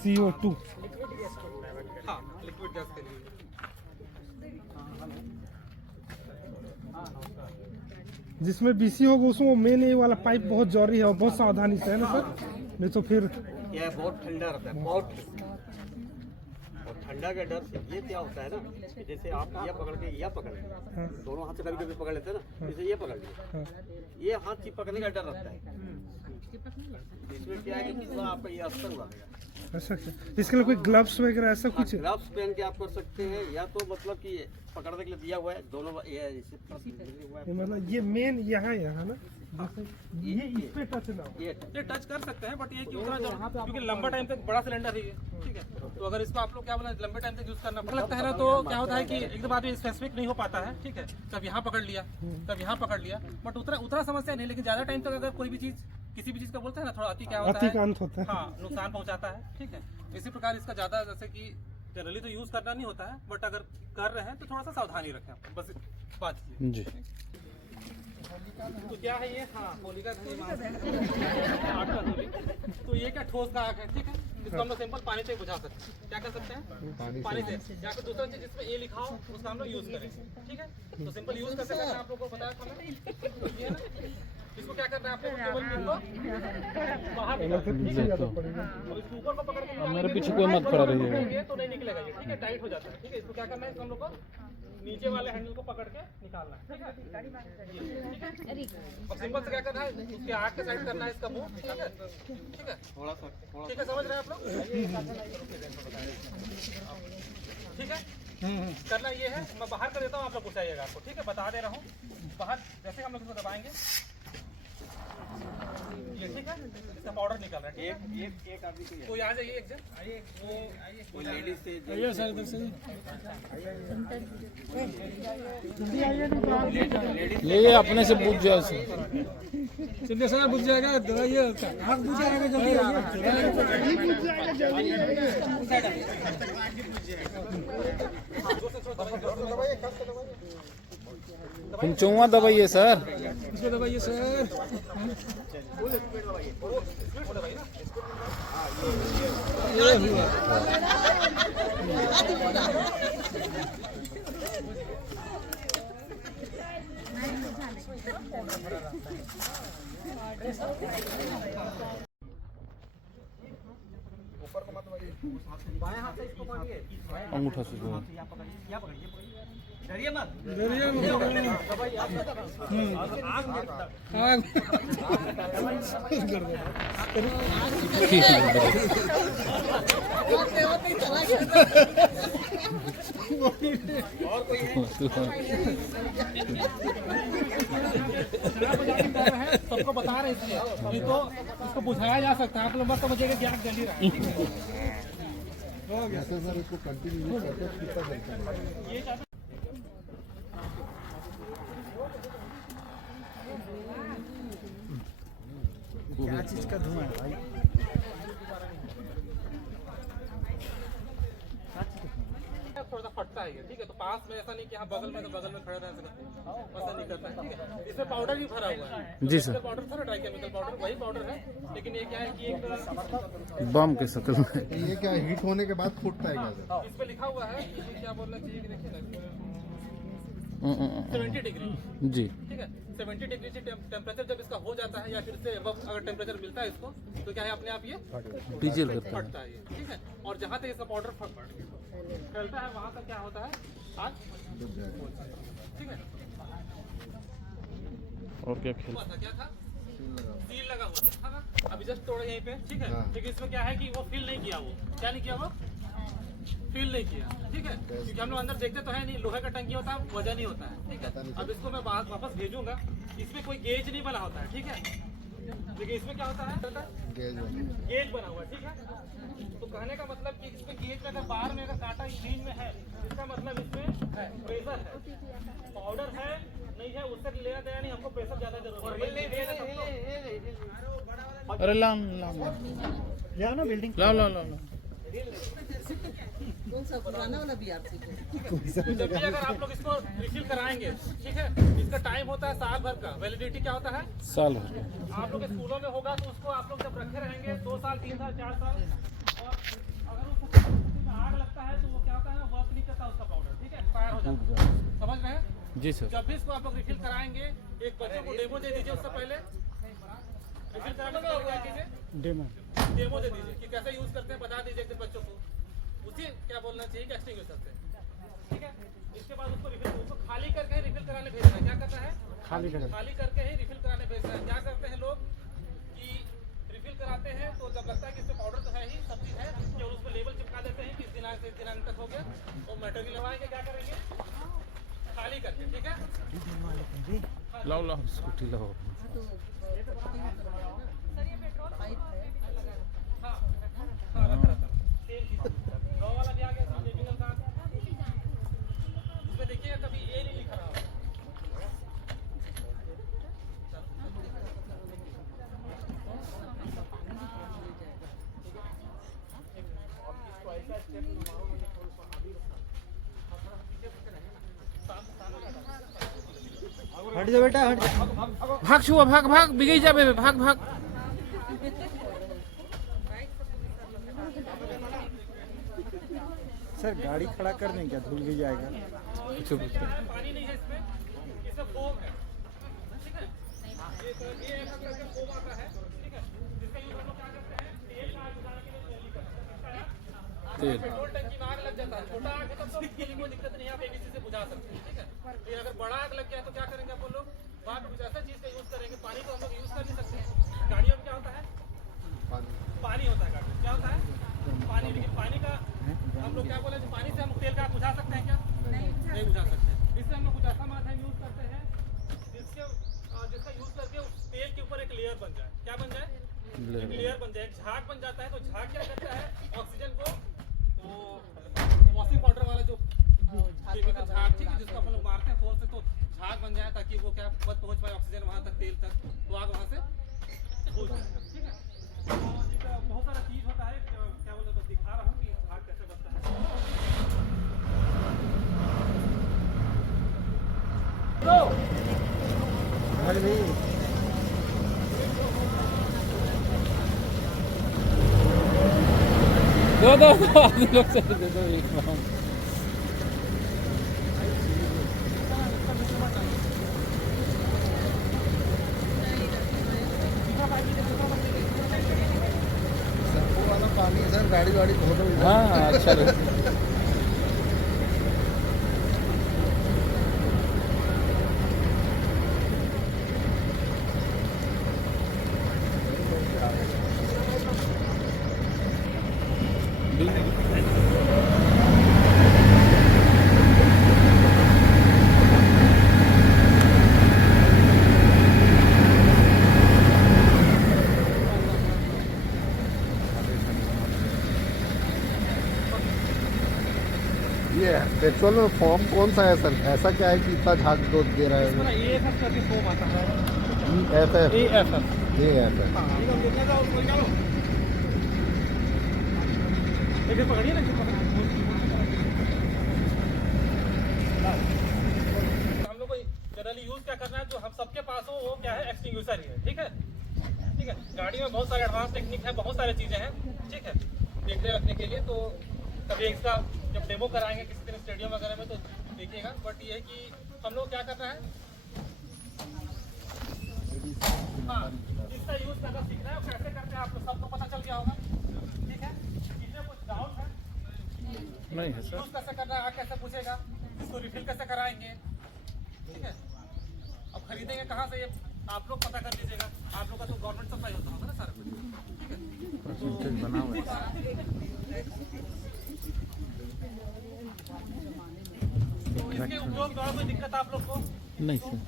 CO2 हाँ, liquid gas के लिए। जिसमें BC होगा उसमें मेन ये वाला पाइप बहुत जरूरी है और बहुत सावधानी से है ना सर, नहीं तो फिर यह बहुत ठंडा रहता है, बहुत और ठंडा के डर से ये क्या होता है ना कि जैसे आप यह पकड़ के यह पकड़ हाँ। दोनों हाथ से कभी कभी पकड़ लेते हैं ना, जैसे ये पकड़ लिया, हाँ। ये हाथ चिपकने का डर रहता है। इसमें क्या है कि पूरा आपका ये असर हुआ है। अच्छा अच्छा, इसके लिए कोई ग्लव्स वगैरह ऐसा कुछ है? ग्लव्स पहन के आप कर सकते हैं, या तो मतलब कि पकड़ने के लिए दिया हुआ है दोनों, ये ऐसे हुआ है। ये मतलब ये मेन यहाँ है ना, ये इस पे टच ना हो। ये ये टच कर सकते हैं, बट ये कि उतना क्योंकि लंबा टाइम तक बड़ा सिलेंडर है ये, ठीक है। तो अगर इसको आप लोग क्या बोला लंबे टाइम तक यूज करना लगता है ना, तो क्या होता है कि एकदम आदमी स्पेसिफिक नहीं हो पाता है, ठीक है। कब यहाँ पकड़ लिया, कब यहाँ पकड़ लिया, बट उतना समस्या नहीं। लेकिन ज्यादा टाइम तक अगर कोई भी चीज किसी भी चीज का बोलते हैं ना, थोड़ा अति क्या होता है, अतिक्रांत होता है। हाँ, नुकसान पहुंचाता है, ठीक है। इसी प्रकार इसका ज्यादा जैसे कि जनरली तो यूज करना नहीं होता है, बट अगर कर रहे हैं तो थोड़ा सा सावधानी रखें, बस बात ये। जी। तो क्या है ये, हाँ, होलिका आग का होली। तो ये क्या ठोस का आग है, ठीक है। इसको हम लोग सिंपल पानी से बुझा सकते हैं। क्या कर सकते हैं, पानी से, या फिर दूसरा चीज जिसमें ए लिखा हो उसका हम लोग यूज करें, ठीक है। तो सिंपल यूज कैसे करना है आप लोग को बताया था मैंने, ये ना, इसको क्या करना है आप लोग को, केवल इसको बाहर निकालना है, ठीक है। और इसको ऊपर को पकड़ के मेरे पीछे कोई मत खड़ा रहिएगा। ये तो नहीं निकलेगा ये, ठीक है, टाइट हो जाता है, ठीक है। इसको क्या करना है, इसको हम लोग को नीचे वाले हैंडल को पकड़ के निकालना है, ठीक है। और सिंपल से क्या करना है, उसके आग के साइड करना है इसका मुंह, ठीक है, ठीक है, थोड़ा सा, ठीक है, समझ रहे हैं आप लोग, ठीक है। करना ये है, मैं बाहर कर देता हूँ, आप लोग पूछाइएगा आपको, ठीक है, बता दे रहा हूँ। बाहर जैसे हम लोग इसको दबाएंगे ये, ठीक है, इसका पाउडर निकल रहा है। एक आदमी कोई आ जाइए, एक जन आइए, कोई लेडीज से आइए सर, इधर से ये अपने से पूछ जाओ सर, चलिए सर, बुझ जाएगा, दवाइए आग बुझ जाएगा, जल्दी तुम चौवा दबाइए सर, इसको दबाइए सर। बाएं हाथ से इसको पकड़िए, अंगूठा से डरिए मत, और कोई सबको बता रहे इसलिए, नहीं तो इसको बुझाया जा सकता है। आप लोग मत समझिएगा कि आग जल ही रहा है। सर इसको कंटिन्यू करते कितना चलता है? क्या चीज का धुआं है भाई? थोड़ा सा फटता है ये, ठीक है। तो पास में ऐसा नहीं कि हाँ बगल में तो बगल में खड़ा रह सकते, ऐसा नहीं करता है, ठीक है। इसमें पाउडर भी भरा हुआ है, जी सर। पाउडर था ना, ड्राई केमिकल पाउडर, वही पाउडर है। लेकिन ये क्या है कि एक बम के शक्ल में ये क्या हीट होने के बाद फूटता है क्या सर? इस पे लिखा हुआ है कि क्या बोलना चाहिए कि देखिए ना, 70 डिग्री, जी, ठीक है। 70 डिग्री से टेम्परेचर जब इसका हो जाता है, या फिर इससे अब अगर टेम्परेचर मिलता है इसको, तो क्या है अपने आप ये डीजल करता है। फटता है ये, ठीक है। और जहाँ तक इसका पाउडर फैलता है वहाँ तक क्या होता है, आग, ठीक है। और क्या खेल हुआ था, क्या था, सील लगा हुआ था ना, अभी जस्ट तोड़े यहीं पे, ठीक है। लेकिन इसमें क्या है कि वो फील नहीं किया, वो क्या नहीं किया, वो फील नहीं किया, ठीक है। क्योंकि हम लोग अंदर देखते तो है नहीं, लोहे का टंकी होता है, वजन ही होता है, ठीक है। अब इसको मैं वापस भेजूंगा, इसमें कोई गेज नहीं बना होता है, ठीक है। लेकिन इसमें क्या होता है, गेज बना हुआ है, ठीक है। तो कहने का मतलब कि इसमें गेज में अगर बाहर में अगर कांटा ग्रीन में है, इसका मतलब इसमें प्रेशर है, पाउडर है नहीं है, उससे लेना देना नहीं, हमको प्रेशर ज्यादा जरूरत है। अरे लाओ ना बिल्डिंग, लाओ कौन सा पुराना वाला BRC को? जब भी अगर आप लोग इसको रिफिल कराएंगे, ठीक है, इसका टाइम होता है साल भर का। वैलिडिटी क्या होता है, साल भर। आप लोग स्कूलों में होगा तो उसको आप लोग जब रखे रहेंगे 2 साल, 3 साल, 4 साल, जाता है तो वो क्या होता है ना, वर्क नहीं करता उसका पाउडर, ठीक है, एक्सपायर हो जाता है। समझ रहे हैं जी सर। जब भी इसको आप लोग रिफिल कराएंगे, एक बच्चे को डेमो दे दीजिए उससे पहले। रिफिल कराने के बाद क्या कीजिए, डेमो दे दीजिए कि कैसे यूज करते हैं, बता दीजिए एक दिन बच्चों को। उसी क्या बोलना चाहिए कि एक्सटिंग्विशर से, ठीक है। इसके बाद उसको खाली करके रिफिल कराने भेजना है। क्या करना है, खाली करके ही रिफिल कराने भेजना है। क्या करते हैं लोग कि रिफिल कराते हैं तो जब लगता है कि इसमें पाउडर तो है ही, सब चीज है, केवल उसको लेबल चिपका देते हैं कि इस दिनांक से इस दिनांक तक हो गया, तो मटेरियल लगाएंगे, क्या करेंगे, खाली करके, ठीक है। लाओ लाओ स्कूटी लाओ। हाँ रखा सेम चीज रॉ वाला भी आ गया, ओरिजिनल का। इसमें देखिएगा कभी ये नहीं लिखा रहा। हट जा बेटा, हट जा। भाग छुआ, भाग भाग बिगई जाबे, भाग भाग। सर गाड़ी खड़ा कर दें क्या, धुल भी जाएगा। पानी नहीं है इसमें, इसमें फोम है, ठीक है। ये एक करके फोम आता है, ठीक है, जिसका यूज हम लोग क्या करते हैं, तेल का आग बुझाने के लिए जल्दी करते हैं। तेल पेट्रोल टंकी में आग लग जाता है, छोटा आग है तब तो उसके लिए कोई दिक्कत नहीं है, आप एबीसी से बुझा सकते हैं, ठीक है। लेकिन अगर बड़ा आग लग गया तो क्या करेंगे आप लोग, वहाँ पे कुछ ऐसा चीज का यूज करेंगे। पानी तो हम लोग यूज कर नहीं सकते, गाड़ियों में क्या होता है, पानी होता है गाड़ी में, क्या होता है, पानी। लेकिन पानी का हम लोग क्या बोले, पानी से हम तेल का आग बुझा सकते हैं क्या, नहीं बुझा सकते। इससे हम लोग कुछ ऐसा माध्यम यूज करते हैं जिसका यूज करके उस तेल के ऊपर एक लेयर बन जाए। क्या बन जाए, एक लेयर बन जाए, एक झाग बन जाता है। तो झाग क्या करता है, ऑक्सीजन को, तो वॉशिंग पाउडर वाला जो केमिकल झाग, ठीक है, जिसको अपन लोग मारते हैं फोर्स से, तो झाग बन जाए ताकि वो क्या बस पहुंच पाए ऑक्सीजन वहां तक, तेल तक, तो आग वहां से बुझ जाए, ठीक है। तो बहुत सारा चीज होता है, क्या बोलते हैं, बस दिखा रहा हूँ कि झाग कैसे बनता है। दो दो दो आदमी लोग से दे दो एक बार। शैम्पू वाला पानी सर गाड़ी वाड़ी धो दो। हाँ अच्छा लगा। ये पेट्रोल में फॉर्म कौन सा है सर, ऐसा क्या है कि इतना झाग दो दे रहा है। AFF करके फोम आता है, EFF AFF। इधर पकड़िए ना, हम लोग को जनरली यूज क्या करना है, जो हम सबके पास हो वो क्या है, एक्सटिंग्विशर ही है, ठीक है, ठीक है। गाड़ी में बहुत सारे एडवांस टेक्निक है, बहुत सारी चीजें हैं, ठीक है, देखते रखने के लिए। तो कभी इसका जब डेमो कराएंगे किसी दिन स्टेडियम वगैरह में तो देखिएगा। बट ये है कि हम लोग क्या करना है, हाँ, इसका यूज करना सीखना है। कैसे करते हैं आप लोग सबको पता चल गया होगा, ठीक है। इसमें कुछ डाउट है नहीं है सर। यूज कैसे करना है, कैसे पूछेगा, इसको रिफिल कैसे कराएंगे, ठीक है। अब खरीदेंगे कहाँ से, ये आप लोग पता कर लीजिएगा। आप लोग का तो गवर्नमेंट सप्लाई होता होगा ना सारा कुछ, ठीक है। परसेंटेज बना हुआ है। तो इसके उपयोग द्वारा कोई दिक्कत आप लोग को नहीं सर।